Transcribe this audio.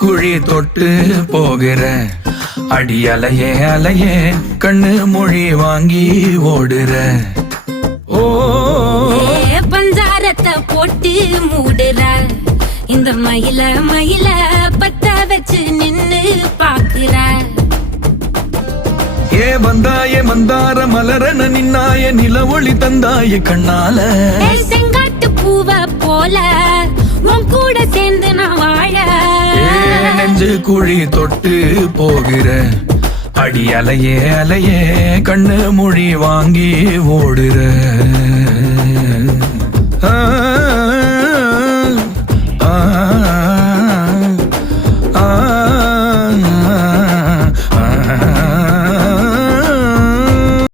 குழி தொட்டு போகிற அடி அலையே அலையே கண்ணு மொழி வாங்கி ஓடுற. ஓ பஞ்சாரத்தை போட்டு மூடுற இந்த மயில மயில பத்த வச்சு நின்னு பாக்குற. ஏ வந்தாயே மந்தார மலரன நின்னாய நில ஒளி தந்தாய கண்ணால. செங்காட்டு பூவ போல உன் கூட சேர்ந்து நான் வாழ. நெஞ்சு குழி தொட்டு போகிற அடி அலையே அலையே கண்ணு மொழி வாங்கி ஓடுற.